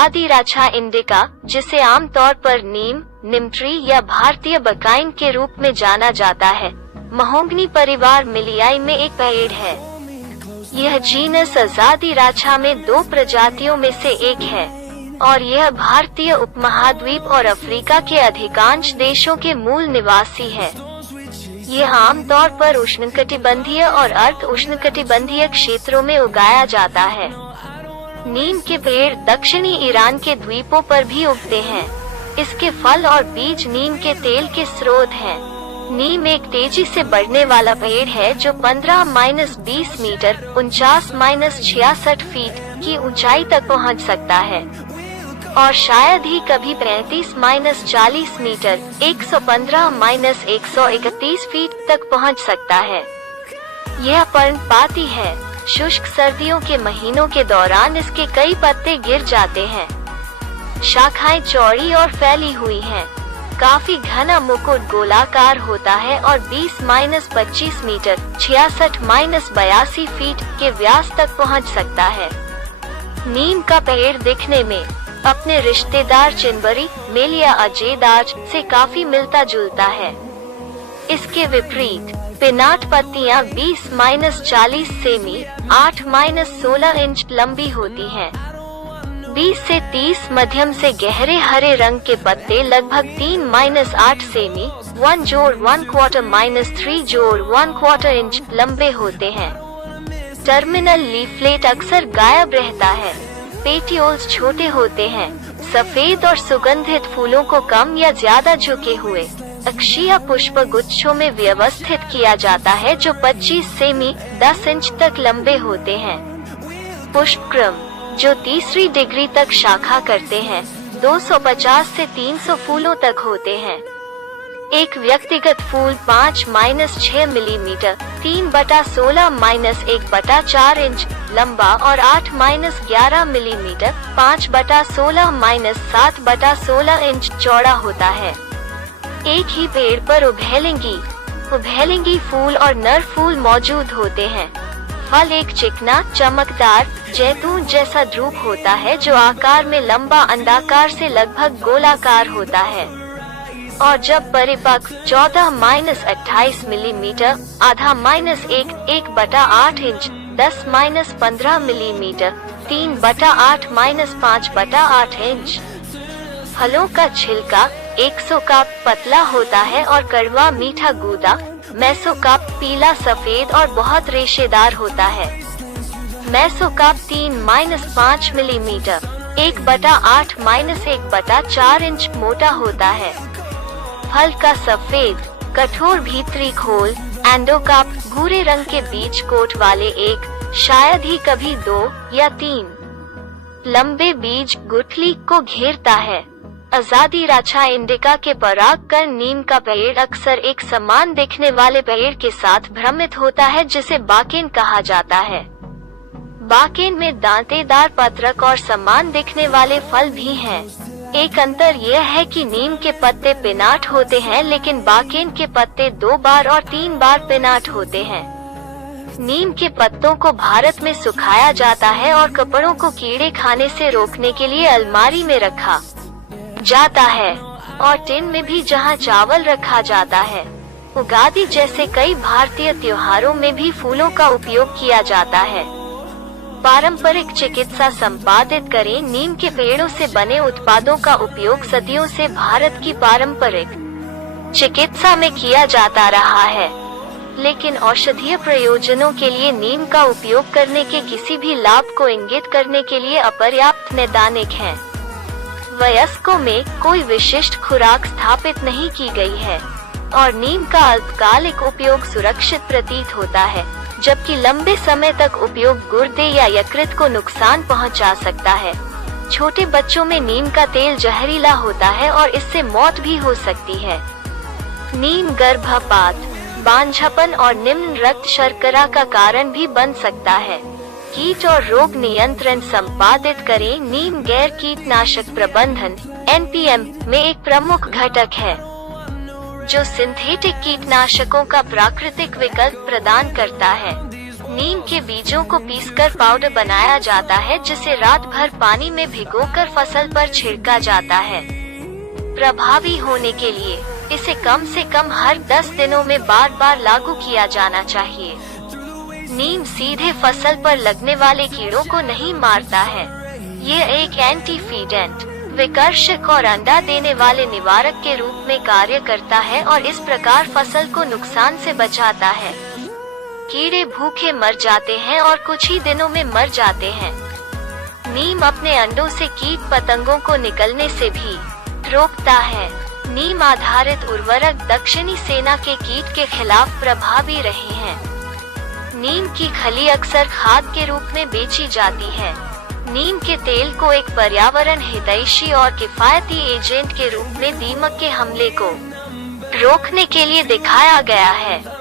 अजादिराचा indica, जिसे आमतौर पर नीम, निमट्री या भारतीय बकाइन के रूप में जाना जाता है, महोगनी परिवार मिलियाई में एक पेड़ है। यह जीनस अजादिराचा में 2 प्रजातियों में से एक है और यह भारतीय उपमहाद्वीप और अफ्रीका के अधिकांश देशों के मूल निवासी है। यह आमतौर पर उष्णकटिबंधीय और अर्ध उष्णकटिबंधीय क्षेत्रों में उगाया जाता है। नीम के पेड़ दक्षिणी ईरान के द्वीपों पर भी उगते हैं। इसके फल और बीज नीम के तेल के स्रोत हैं। नीम एक तेजी से बढ़ने वाला पेड़ है जो 15-20 मीटर 49-66 फीट की ऊंचाई तक पहुंच सकता है और शायद ही कभी 35-40 मीटर 115-131 फीट तक पहुंच सकता है। यह पर्णपाती है। शुष्क सर्दियों के महीनों के दौरान इसके कई पत्ते गिर जाते हैं। शाखाएं चौड़ी और फैली हुई हैं। काफी घना मुकुट गोलाकार होता है और 20-25 मीटर 66-82 फीट के व्यास तक पहुंच सकता है। नीम का पेड़ दिखने में अपने रिश्तेदार चिनबरी मेलिया अजेदार से काफी मिलता जुलता है। इसके विपरीत पिनाट पत्तियां 20-40 सेमी 8-16 इंच लंबी होती हैं। 20 से 30 मध्यम से गहरे हरे रंग के पत्ते लगभग 3-8 सेमी 1-1/4-3/1/4 इंच लंबे होते हैं। टर्मिनल लीफलेट अक्सर गायब रहता है। पेटियोल्स छोटे होते हैं। सफेद और सुगंधित फूलों को कम या ज्यादा झुके हुए अक्षीय पुष्प गुच्छों में व्यवस्थित किया जाता है जो 25 सेमी 10 इंच तक लंबे होते हैं। पुष्पक्रम जो तीसरी डिग्री तक शाखा करते हैं 250 से 300 फूलों तक होते हैं। एक व्यक्तिगत फूल 5-6 मिलीमीटर 3/16-1/4 इंच लंबा और 8-11 मिलीमीटर 5/16-7/16 इंच चौड़ा होता है। एक ही पेड़ पर उभयलिंगी फूल और नर फूल मौजूद होते हैं। फल एक चिकना चमकदार जैतून जैसा ध्रुव होता है जो आकार में लंबा अंडाकार से लगभग गोलाकार होता है और जब परिपक्व 14-28 मिलीमीटर आधा -1/8 इंच 10-15 मिलीमीटर 3/8-5/8 इंच। फलों का छिलका एक्सोकार्प पतला होता है और कड़वा मीठा गूदा मेसोकार्प पीला सफेद और बहुत रेशेदार होता है। मेसोकार्प 3-5 मिलीमीटर 1/8-1/4 इंच मोटा होता है। फल का सफेद कठोर भीतरी खोल एंडोकार्प भूरे रंग के बीज कोट वाले एक शायद ही कभी 2 या 3 लंबे बीज गुठली को घेरता है। अजादिराचा इंडिका के परागकण नीम का पेड़ अक्सर एक समान दिखने वाले पेड़ के साथ भ्रमित होता है जिसे बाकेन कहा जाता है। बाकेन में दांतेदार पत्रक और समान दिखने वाले फल भी हैं। एक अंतर यह है कि नीम के पत्ते पिनाट होते हैं लेकिन बाकेन के पत्ते 2 बार और 3 बार पिनाट होते हैं। नीम के पत्तों को भारत में सुखाया जाता है और कपड़ों को कीड़े खाने से रोकने के लिए अलमारी में रखा जाता है और टिन में भी जहां चावल रखा जाता है। उगादी जैसे कई भारतीय त्योहारों में भी फूलों का उपयोग किया जाता है। पारंपरिक चिकित्सा संपादित करें। नीम के पेड़ों से बने उत्पादों का उपयोग सदियों से भारत की पारंपरिक चिकित्सा में किया जाता रहा है, लेकिन औषधीय प्रयोजनों के लिए नीम का उपयोग करने के किसी भी लाभ को इंगित करने के लिए अपर्याप्त नैदानिक है। वयस्कों में कोई विशिष्ट खुराक स्थापित नहीं की गई है और नीम का अल्पकालिक उपयोग सुरक्षित प्रतीत होता है, जबकि लंबे समय तक उपयोग गुर्दे या यकृत को नुकसान पहुंचा सकता है। छोटे बच्चों में नीम का तेल जहरीला होता है और इससे मौत भी हो सकती है। नीम गर्भपात, बांझपन और निम्न रक्त शर्करा का कारण भी बन सकता है। कीट और रोग नियंत्रण संपादित करें। नीम गैर कीटनाशक प्रबंधन (NPM) में एक प्रमुख घटक है जो सिंथेटिक कीटनाशकों का प्राकृतिक विकल्प प्रदान करता है। नीम के बीजों को पीसकर पाउडर बनाया जाता है, जिसे रात भर पानी में भिगोकर फसल पर छिड़का जाता है। प्रभावी होने के लिए इसे कम से कम हर 10 दिनों में बार बार लागू किया जाना चाहिए। नीम सीधे फसल पर लगने वाले कीड़ों को नहीं मारता है। ये एक एंटी-फीडेंट, विकर्षक और अंडा देने वाले निवारक के रूप में कार्य करता है और इस प्रकार फसल को नुकसान से बचाता है। कीड़े भूखे मर जाते हैं और कुछ ही दिनों में मर जाते हैं। नीम अपने अंडों से कीट पतंगों को निकलने से भी रोकता है। नीम आधारित उर्वरक दक्षिणी सेना के कीट के खिलाफ प्रभावी रहे हैं। नीम की खली अक्सर खाद के रूप में बेची जाती है। नीम के तेल को एक पर्यावरण हितैषी और किफायती एजेंट के रूप में दीमक के हमले को रोकने के लिए दिखाया गया है।